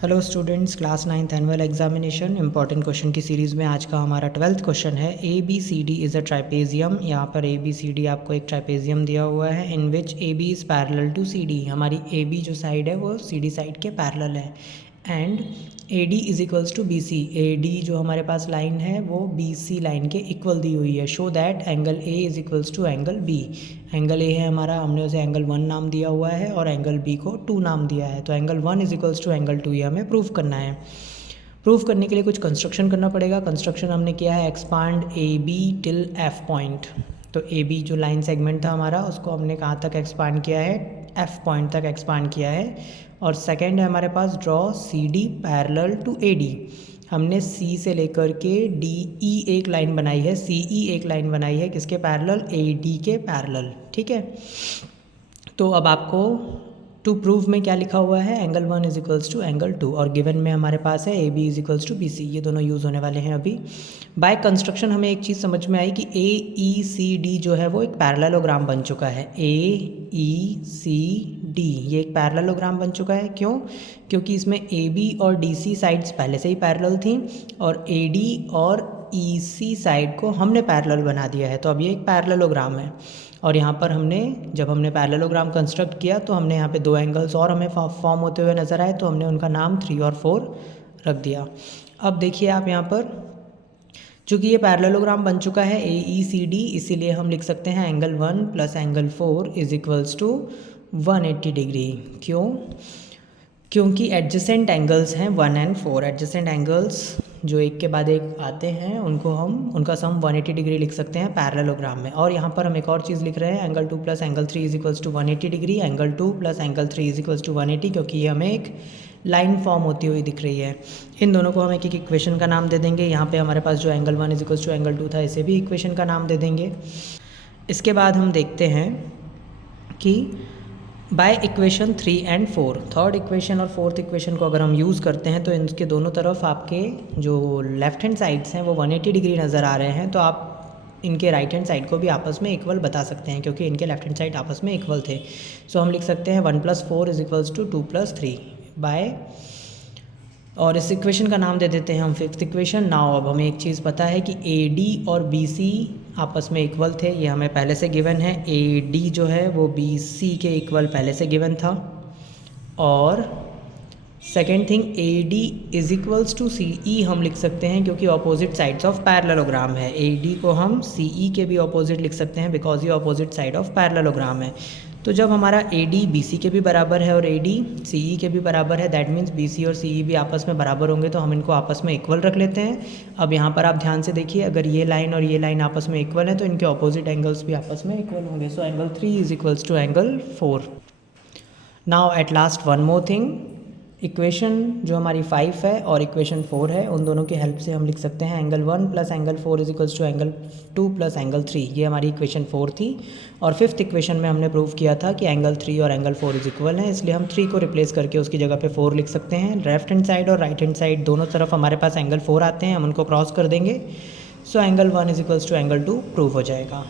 Hello students, class 9th annual examination important question की series में आज का हमारा 12th क्वेश्चन है। A B C D is a trapezium. यहाँ पर ए बी सी डी आपको एक ट्राइपेजियम दिया हुआ है in which A B is parallel to C D. हमारी ए बी जो साइड है वो सी डी साइड के पैरेलल है। And A D is equals to B C. A D जो हमारे पास लाइन है वो बी सी लाइन के इक्वल दी हुई है। Show that angle A is equals to angle B. Angle A है हमारा, हमने उसे एंगल 1 नाम दिया हुआ है और एंगल बी को 2 नाम दिया है। तो angle 1 is equals to angle 2 ये हमें प्रूव करना है। प्रूव करने के लिए कुछ कंस्ट्रक्शन करना पड़ेगा। कंस्ट्रक्शन हमने किया है expand A be till F point. तो ए बी जो लाइन सेगमेंट था हमारा उसको हमने कहाँ तक एक्सपांड किया है, एफ पॉइंट तक एक्सपांड किया है। और सेकेंड है हमारे पास draw C D parallel to A D. हमने सी से लेकर के डी ई एक लाइन बनाई है, सी ई एक लाइन बनाई है किसके पैरेलल, ए डी के पैरेलल। ठीक है, तो अब आपको टू प्रूव में क्या लिखा हुआ है, angle 1 is equals to angle 2 और गिवन में हमारे पास है A B is equals to B C. ये दोनों यूज़ होने वाले हैं अभी। बाय कंस्ट्रक्शन हमें एक चीज़ समझ में आई कि ए ई सी डी जो है वो एक पैरेललोग्राम बन चुका है। ए ई सी डी ये एक पैरेललोग्राम बन चुका है। क्यों? क्योंकि इसमें ए बी और डी सी साइड्स पहले से ही पैरेलल थी और ए डी और ई सी साइड को हमने पैरेलल बना दिया है। तो अब ये एक पैरेललोग्राम है। और यहाँ पर जब हमने पैरेललोग्राम कंस्ट्रक्ट किया तो हमने यहाँ पे दो एंगल्स और हमें फॉर्म होते हुए नज़र आए, तो हमने उनका नाम 3 और 4 रख दिया। अब देखिए आप यहाँ पर, चूँकि ये पैरेललोग्राम बन चुका है ए ई सी डी, इसीलिए हम लिख सकते हैं angle 1 plus angle 4 is equals to 180 degree. क्यों? क्योंकि एडजेसेंट एंगल्स हैं 1 एंड 4। एडजेसेंट एंगल्स जो एक के बाद एक आते हैं उनका सम 180 डिग्री लिख सकते हैं पैरेललोग्राम में। और यहाँ पर हम एक और चीज़ लिख रहे हैं, angle 2 plus angle 3 is equals to 180 degree. Angle 2 plus angle 3 is equals to 180, क्योंकि ये हमें एक लाइन फॉर्म होती हुई दिख रही है। इन दोनों को हम एक एक इक्वेशन का नाम दे देंगे। यहाँ पे हमारे पास जो angle 1 is equals to angle 2 था, इसे भी इक्वेशन का नाम दे देंगे। इसके बाद हम देखते हैं कि by equation 3 and 4, third equation और फोर्थ इक्वेशन को अगर हम यूज़ करते हैं तो इनके दोनों तरफ आपके जो लेफ़्ट हैंड साइड्स हैं वो 180 डिग्री नज़र आ रहे हैं। तो आप इनके राइट हैंड साइड को भी आपस में इक्वल बता सकते हैं, क्योंकि इनके लेफ्ट हैंड साइड आपस में इक्वल थे। सो हम लिख सकते हैं 1 + 4 इज इक्वल्स टू 2 + 3 बाय, और इस इक्वेशन का नाम दे देते हैं हम फिफ्थ इक्वेशन। नाउ अब हमें एक चीज़ पता है कि ए डी और बी सी आपस में इक्वल थे, ये हमें पहले से गिवन है। ए डी जो है वो बी सी के इक्वल पहले से गिवन था। और second thing, A D is equals to C E हम लिख सकते हैं, क्योंकि ऑपोजिट साइड्स ऑफ पैरेललोग्राम है। ए डी को हम सी ई के भी ऑपोजिट लिख सकते हैं, बिकॉज ये ऑपोजिट साइड ऑफ पैरेललोग्राम है। तो जब हमारा ए डी बी सी के भी बराबर है और ए डी सी ई के भी बराबर है, दैट मीन्स बी सी और सी ई भी आपस में बराबर होंगे, तो हम इनको आपस में इक्वल रख लेते हैं। अब यहाँ पर आप ध्यान से देखिए, अगर ये लाइन और ये लाइन आपस में इक्वल है तो इनके ऑपोजिट एंगल्स भी आपस में इक्वल होंगे। So angle 3 is equals to angle 4। Now at last one more thing, equation जो हमारी 5 है और इक्वेशन 4 है, उन दोनों की हेल्प से हम लिख सकते हैं angle 1 plus angle 4 is equals to angle 2 plus angle 3। ये हमारी इक्वेशन 4 थी। और फिफ्थ इक्वेशन में हमने प्रूव किया था कि एंगल 3 और एंगल 4 इज इक्वल हैं, इसलिए हम 3 को रिप्लेस करके उसकी जगह पे 4 लिख सकते हैं। लेफ्ट हैंड साइड और राइट हैंड साइड दोनों तरफ हमारे पास एंगल 4 आते हैं, हम उनको क्रॉस कर देंगे। So angle 1 is equals to angle 2 prove हो जाएगा।